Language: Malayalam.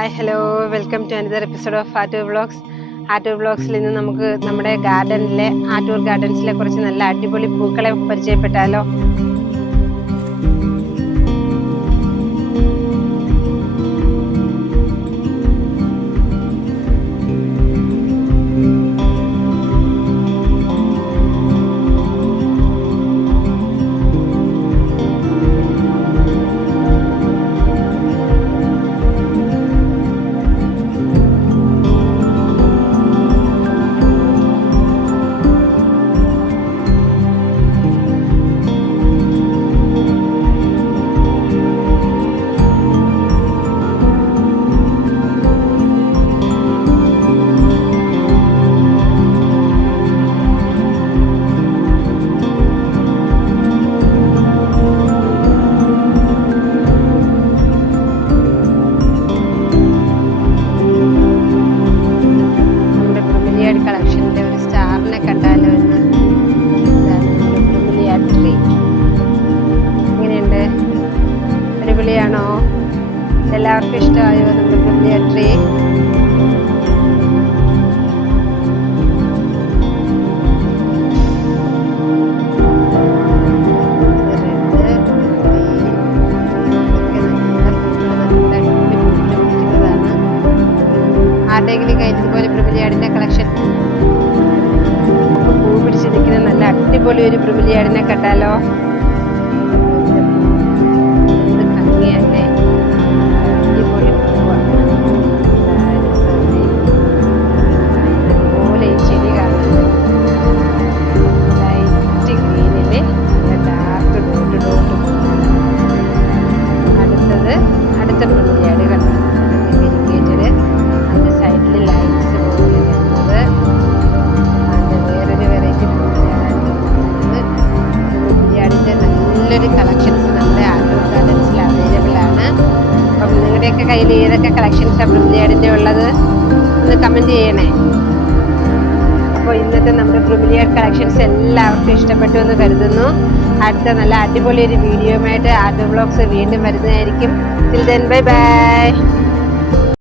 Hi hello welcome to another episode of Attur vlogs. Attur വ്ളോഗ്സിൽ ഇന്ന് നമുക്ക് നമ്മുടെ ഗാർഡനിലെ ആറ്റൂർ ഗാർഡൻസിലെ കുറച്ച് നല്ല അടിപൊളി പൂക്കളെ പരിചയപ്പെട്ടാലോ. കളക്ഷനിലെ ഒരു സ്റ്റാറിനെ കണ്ടാലോ എന്ന്. ബ്രൊമിലിയ ട്രീ എങ്ങനെയുണ്ട്? അടിപൊളിയാണോ? എല്ലാവർക്കും ഇഷ്ടമായോ നമ്മുടെ ബ്രൊമിലിയ ട്രീ? ആരുടെയെങ്കിലും കയ്യിൽ ഇതുപോലെ ബ്രൊമിലിയാഡിന്റെ കളക്ഷൻ പൂ പിടിച്ച് നിൽക്കുന്ന നല്ല അടിപൊളി ഒരു ബ്രൊമിലിയാഡിനെ കണ്ടാലോ? ഭംഗിയല്ലേ? അടിപൊളി പൂവാണ്. അതുപോലെ ഈ ചെടി കാണുന്നത് ലൈറ്റ് ഗ്രീനില് ഡാർക്ക് ഡോട്ട്. അടുത്ത ബ്രൊമിലിയാഡ് കണ്ടു വെരിഗേറ്റഡ്. അതിന്റെ സൈഡിൽ ലൈറ്റ്സ് പോലെ വരുന്നത്. അതിന്റെ വേറൊരു വെറൈറ്റി ബ്രൊമിലിയാഡിന്റെ നല്ലൊരു കളക്ഷൻസ് നമ്മുടെ ആറ്റൂർ ഗാർഡൻസിൽ അവൈലബിൾ ആണ്. അപ്പം നിങ്ങളുടെയൊക്കെ കയ്യിൽ ഏതൊക്കെ കളക്ഷൻസാണ് ബ്രൊമിലിയാഡിന്റെ ഉള്ളത് ഒന്ന് കമന്റ് ചെയ്യണേ. അപ്പോൾ ഇന്നത്തെ നമ്മുടെ ബ്രൊമിലിയാഡ് കളക്ഷൻസ് എല്ലാവർക്കും ഇഷ്ടപ്പെട്ടു എന്ന് കരുതുന്നു. അടുത്ത നല്ല അടിപൊളി ഒരു വീഡിയോയുമായിട്ട് ആറ്റൂർ വ്ളോഗ്സ് വീണ്ടും വരുന്നതായിരിക്കും. Till then bye bye.